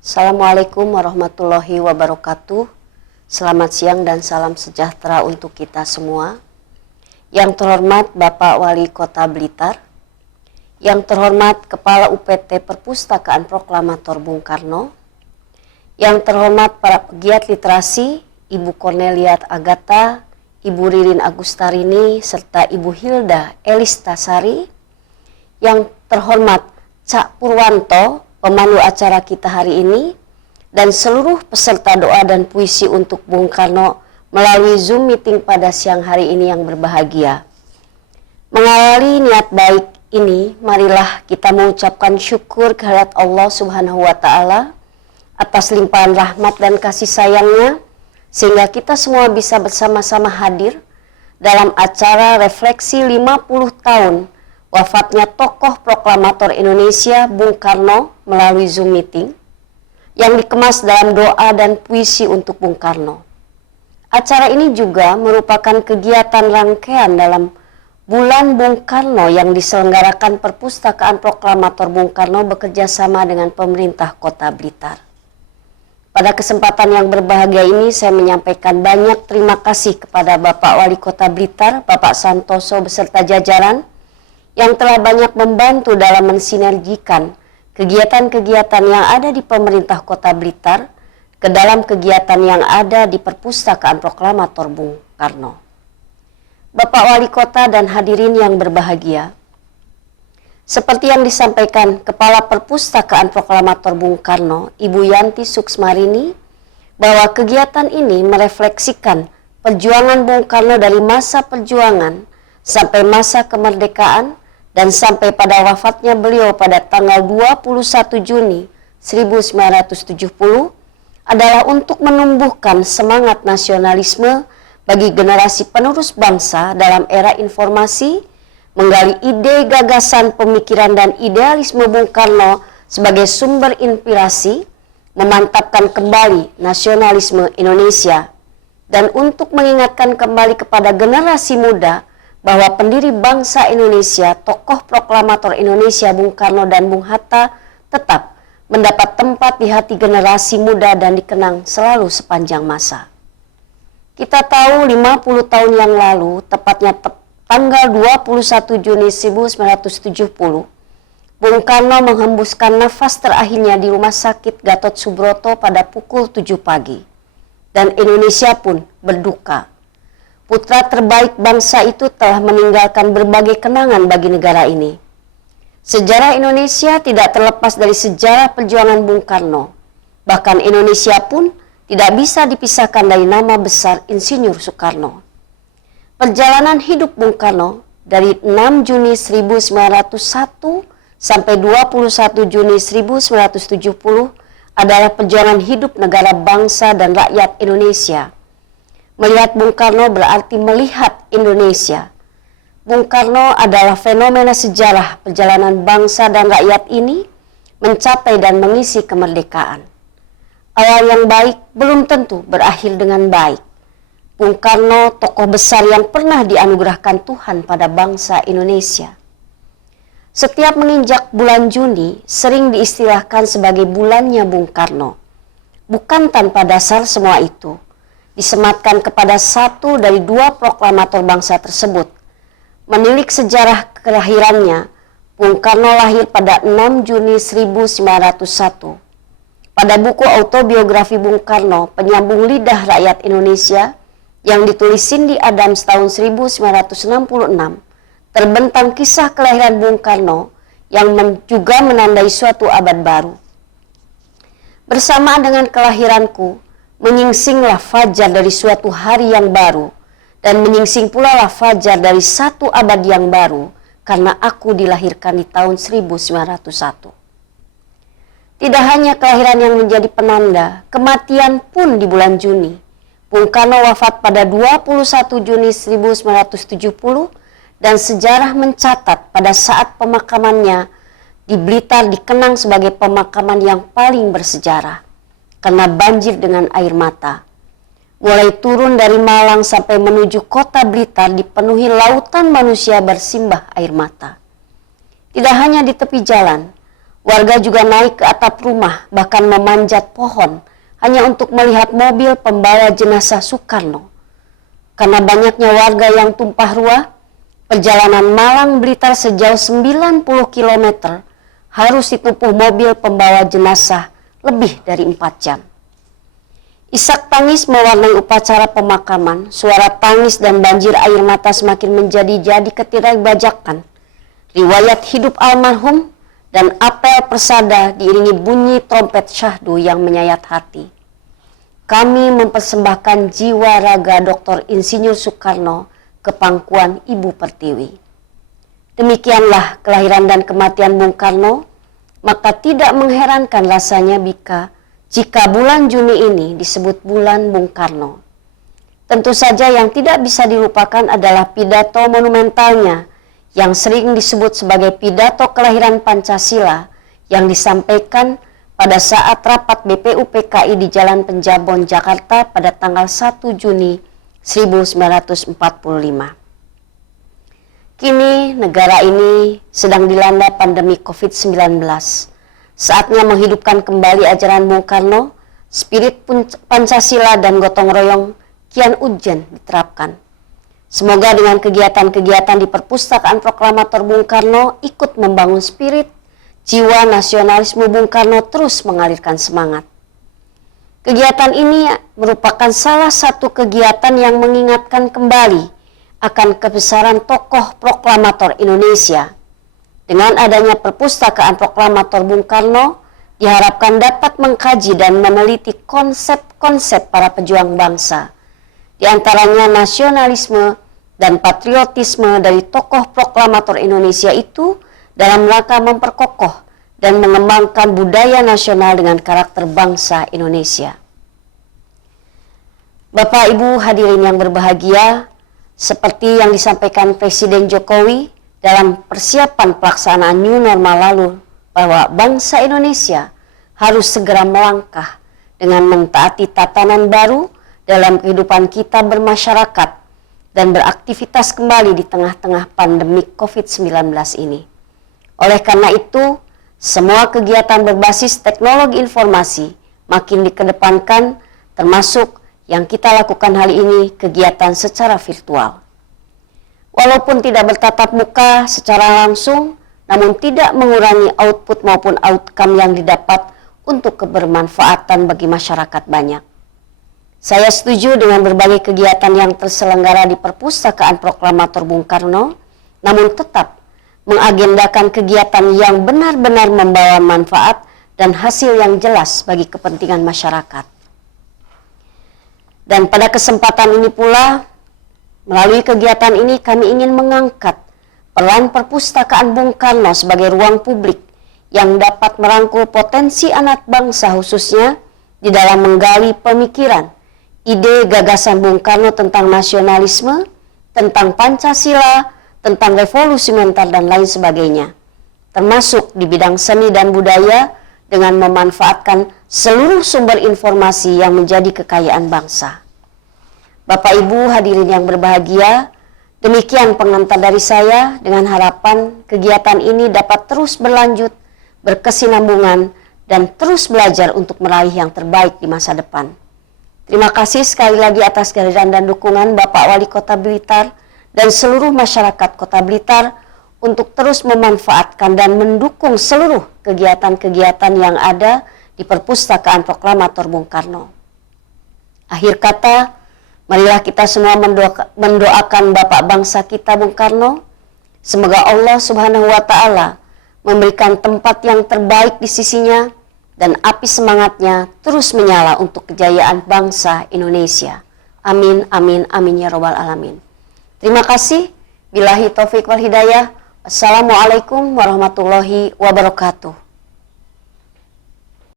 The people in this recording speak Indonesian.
Assalamualaikum warahmatullahi wabarakatuh. Selamat siang dan salam sejahtera untuk kita semua. Yang terhormat Bapak Wali Kota Blitar, yang terhormat Kepala UPT Perpustakaan Proklamator Bung Karno, yang terhormat para pegiat literasi, Ibu Cornelia Agatha, Ibu Ririn Agustarini, serta Ibu Hilda Elistasari, yang terhormat Cak Purwanto, pemandu acara kita hari ini, dan seluruh peserta doa dan puisi untuk Bung Karno melalui Zoom meeting pada siang hari ini yang berbahagia. Mengawali niat baik ini, marilah kita mengucapkan syukur kehadirat Allah Subhanahu wa Ta'ala atas limpahan rahmat dan kasih sayangnya, sehingga kita semua bisa bersama-sama hadir dalam acara refleksi 50 tahun wafatnya tokoh proklamator Indonesia Bung Karno melalui Zoom meeting yang dikemas dalam doa dan puisi untuk Bung Karno. Acara ini juga merupakan kegiatan rangkaian dalam Bulan Bung Karno yang diselenggarakan Perpustakaan Proklamator Bung Karno bekerja sama dengan pemerintah Kota Blitar. Pada kesempatan yang berbahagia ini saya menyampaikan banyak terima kasih kepada Bapak Wali Kota Blitar, Bapak Santoso beserta jajaran yang telah banyak membantu dalam mensinergikan kegiatan-kegiatan yang ada di pemerintah Kota Blitar ke dalam kegiatan yang ada di Perpustakaan Proklamator Bung Karno. Bapak Wali Kota dan hadirin yang berbahagia, seperti yang disampaikan Kepala Perpustakaan Proklamator Bung Karno, Ibu Yanti Suksmarini, bahwa kegiatan ini merefleksikan perjuangan Bung Karno dari masa perjuangan sampai masa kemerdekaan dan sampai pada wafatnya beliau pada tanggal 21 Juni 1970 adalah untuk menumbuhkan semangat nasionalisme bagi generasi penerus bangsa dalam era informasi, menggali ide, gagasan, pemikiran, dan idealisme Bung Karno sebagai sumber inspirasi, memantapkan kembali nasionalisme Indonesia, dan untuk mengingatkan kembali kepada generasi muda bahwa pendiri bangsa Indonesia, tokoh proklamator Indonesia Bung Karno dan Bung Hatta tetap mendapat tempat di hati generasi muda dan dikenang selalu sepanjang masa. Kita tahu 50 tahun yang lalu, tepatnya tanggal 21 Juni 1970, Bung Karno menghembuskan nafas terakhirnya di Rumah Sakit Gatot Subroto pada pukul 7 pagi. Dan Indonesia pun berduka. Putra terbaik bangsa itu telah meninggalkan berbagai kenangan bagi negara ini. Sejarah Indonesia tidak terlepas dari sejarah perjuangan Bung Karno. Bahkan Indonesia pun tidak bisa dipisahkan dari nama besar Insinyur Soekarno. Perjalanan hidup Bung Karno dari 6 Juni 1901 sampai 21 Juni 1970 adalah perjalanan hidup negara bangsa dan rakyat Indonesia. Melihat Bung Karno berarti melihat Indonesia. Bung Karno adalah fenomena sejarah perjalanan bangsa dan rakyat ini mencapai dan mengisi kemerdekaan. Awal yang baik belum tentu berakhir dengan baik. Bung Karno tokoh besar yang pernah dianugerahkan Tuhan pada bangsa Indonesia. Setiap menginjak bulan Juni sering diistilahkan sebagai bulannya Bung Karno. Bukan tanpa dasar semua itu disematkan kepada satu dari dua proklamator bangsa tersebut. Menilik sejarah kelahirannya, Bung Karno lahir pada 6 Juni 1901. Pada buku autobiografi Bung Karno, Penyambung Lidah Rakyat Indonesia, yang ditulis Cindy Adams tahun 1966, terbentang kisah kelahiran Bung Karno yang juga menandai suatu abad baru. Bersamaan dengan kelahiranku, menyingsinglah fajar dari suatu hari yang baru, dan menyingsing pula lah fajar dari satu abad yang baru, karena aku dilahirkan di tahun 1901. Tidak hanya kelahiran yang menjadi penanda, kematian pun di bulan Juni. Bung Karno wafat pada 21 Juni 1970, dan sejarah mencatat pada saat pemakamannya di Blitar dikenang sebagai pemakaman yang paling bersejarah, karena banjir dengan air mata. Mulai turun dari Malang sampai menuju kota Blitar dipenuhi lautan manusia bersimbah air mata. Tidak hanya di tepi jalan, Warga juga naik ke atap rumah, bahkan memanjat pohon, hanya untuk melihat mobil pembawa jenazah Soekarno. Karena banyaknya warga yang tumpah ruah, perjalanan Malang Blitar sejauh 90 km harus ditumpuh mobil pembawa jenazah lebih dari 4 jam. Isak tangis mewarnai upacara pemakaman, suara tangis dan banjir air mata semakin menjadi-jadi ketidakbajakan. Riwayat hidup almarhum dan apel persada diiringi bunyi trompet syahdu yang menyayat hati. Kami mempersembahkan jiwa raga Dr. Insinyur Soekarno ke pangkuan Ibu Pertiwi. Demikianlah kelahiran dan kematian Bung Karno, maka tidak mengherankan rasanya jika bulan Juni ini disebut bulan Bung Karno. Tentu saja yang tidak bisa dilupakan adalah pidato monumentalnya yang sering disebut sebagai pidato kelahiran Pancasila yang disampaikan pada saat rapat BPUPKI di Jalan Penjabon, Jakarta pada tanggal 1 Juni 1945. Kini negara ini sedang dilanda pandemi COVID-19. Saatnya menghidupkan kembali ajaran Bung Karno, spirit Pancasila dan gotong royong kian urgent diterapkan. Semoga dengan kegiatan-kegiatan di Perpustakaan Proklamator Bung Karno ikut membangun spirit, jiwa nasionalisme Bung Karno terus mengalirkan semangat. Kegiatan ini merupakan salah satu kegiatan yang mengingatkan kembali akan kebesaran tokoh proklamator Indonesia. Dengan adanya Perpustakaan Proklamator Bung Karno, diharapkan dapat mengkaji dan meneliti konsep-konsep para pejuang bangsa, di antaranya nasionalisme dan patriotisme dari tokoh proklamator Indonesia itu dalam rangka memperkokoh dan mengembangkan budaya nasional dengan karakter bangsa Indonesia. Bapak Ibu hadirin yang berbahagia, seperti yang disampaikan Presiden Jokowi dalam persiapan pelaksanaan new normal lalu, bahwa bangsa Indonesia harus segera melangkah dengan mentaati tatanan baru dalam kehidupan kita bermasyarakat dan beraktivitas kembali di tengah-tengah pandemi COVID-19 ini. Oleh karena itu, semua kegiatan berbasis teknologi informasi makin dikedepankan, termasuk yang kita lakukan hari ini kegiatan secara virtual. Walaupun tidak bertatap muka secara langsung, namun tidak mengurangi output maupun outcome yang didapat untuk kebermanfaatan bagi masyarakat banyak. Saya setuju dengan berbagai kegiatan yang terselenggara di Perpustakaan Proklamator Bung Karno, namun tetap mengagendakan kegiatan yang benar-benar membawa manfaat dan hasil yang jelas bagi kepentingan masyarakat. Dan pada kesempatan ini pula, melalui kegiatan ini kami ingin mengangkat peran Perpustakaan Bung Karno sebagai ruang publik yang dapat merangkul potensi anak bangsa khususnya di dalam menggali pemikiran, ide gagasan Bung Karno tentang nasionalisme, tentang Pancasila, tentang revolusi mental dan lain sebagainya, termasuk di bidang seni dan budaya dengan memanfaatkan seluruh sumber informasi yang menjadi kekayaan bangsa. Bapak Ibu hadirin yang berbahagia, demikian pengantar dari saya dengan harapan kegiatan ini dapat terus berlanjut, berkesinambungan, dan terus belajar untuk meraih yang terbaik di masa depan. Terima kasih sekali lagi atas kehadiran dan dukungan Bapak Wali Kota Blitar dan seluruh masyarakat Kota Blitar untuk terus memanfaatkan dan mendukung seluruh kegiatan-kegiatan yang ada di Perpustakaan Proklamator Bung Karno. Akhir kata, marilah kita semua mendoakan Bapak bangsa kita Bung Karno. Semoga Allah Subhanahu wa Ta'ala memberikan tempat yang terbaik di sisinya dan api semangatnya terus menyala untuk kejayaan bangsa Indonesia. Amin, amin, amin ya robbal alamin. Terima kasih. Billahi taufiq wal hidayah. Assalamualaikum warahmatullahi wabarakatuh.